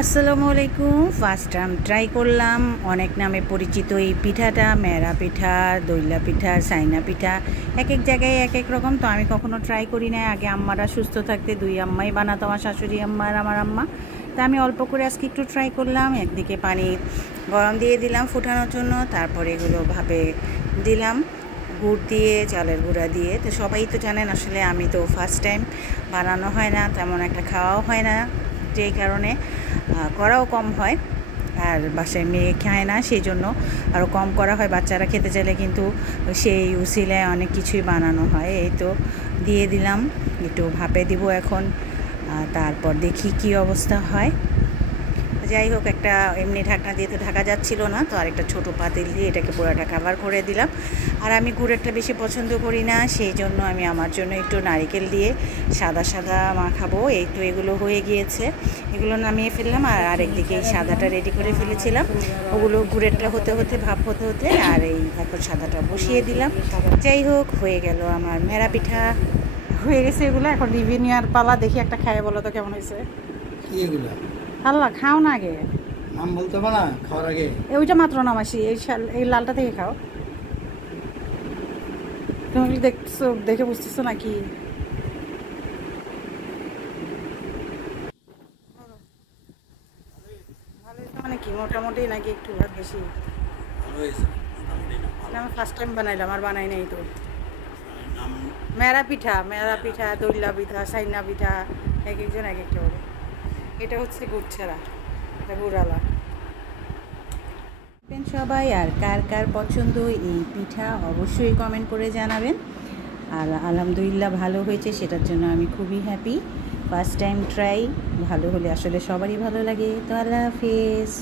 আসসালামু আলাইকুম। First time try করলাম অনেক নামে পরিচিত এই পিঠাটা, মেরা পিঠা, দইলা পিঠা, সাইনা পিঠা। এক এক জায়গায় এক এক রকম। তো আমি কখনো ট্রাই করি না। আগে আম্মারা সুস্থ থাকতে দুই আম্মাই বানাতো, আমার শাশুড়ি আম্মা আর আমার আম্মা। তা আমি অল্প করে আজকে একটু ট্রাই করলাম। একদিকে পানি গরম দিয়ে দিলাম ফুটানোর জন্য, তারপরে এগুলো ভাবে দিলাম গুড় দিয়ে, চালের গুঁড়া দিয়ে। তো সবাই তো জানেন, আসলে আমি তো ফার্স্ট টাইম, বানানো হয় না, তেমন একটা খাওয়াও হয় না, যেই কারণে করাও কম হয়। আর বাসায় মেয়ে খায় না, সেই জন্য আরও কম করা হয়। বাচ্চারা খেতে চাইলে কিন্তু সেই উসিলায় অনেক কিছুই বানানো হয়। এই তো দিয়ে দিলাম, একটু ভাপে দিব এখন, তারপর দেখি কি অবস্থা হয়। যাই হোক, একটা এমনি ঢাকনা দিয়ে তো ঢাকা যাচ্ছিল না, তো আরেকটা ছোটো পাতিল দিয়ে এটাকে পুরোটা কাভার করে দিলাম। আর আমি গুড়েরটা বেশি পছন্দ করি না, সেই জন্য আমি আমার জন্য একটু নারিকেল দিয়ে সাদা সাদা মাখাবো। এই তো এগুলো হয়ে গিয়েছে, এগুলো নামিয়ে ফেললাম। আর আরেকদিকে এই সাদাটা রেডি করে ফেলেছিলাম, ওগুলো গুড়েরটা হতে হতে ভাপ হতে হতে আর এই এখন সাদাটা বসিয়ে দিলাম। যাই হোক, হয়ে গেল আমার মেরা পিঠা, হয়ে গেছে এগুলো। এখন রিভিউ নেওয়ার পালা, দেখি একটা খায় বলো তো কেমন হয়েছে। এগুলো আল্লাহ, খাও না আগে, নাম বলতে হবে না খাওয়ার আগে। ওইটা মাত্র নামাসি, এই লালটা থেকে খাও। তুমি দেখছো, দেখে বুঝতেছো নাকি? ভালো মানে কি, মোটামুটি নাকি একটু ভাত বেশি? ভালো হয়েছে, মোটামুটি না ভালো। আমি ফার্স্ট টাইম বানাইলাম, আর বানাই নাই তো। নাম মেরা পিঠা, মেরা পিঠা, দইলা পিঠা, সাইনা পিঠা, এক একজন এক একটা বলে। এটা হচ্ছে গুড় ছাড়া, এটা গুড়ালা। সবাই আর কার কার পছন্দ এই পিঠা অবশ্যই কমেন্ট করে জানাবেন। আর আলহামদুলিল্লাহ ভালো হয়েছে, সেটার জন্য আমি খুবই হ্যাপি। ফার্স্ট টাইম ট্রাই, ভালো হলে আসলে সবারই ভালো লাগে। তো আল্লাহ হাফিজ।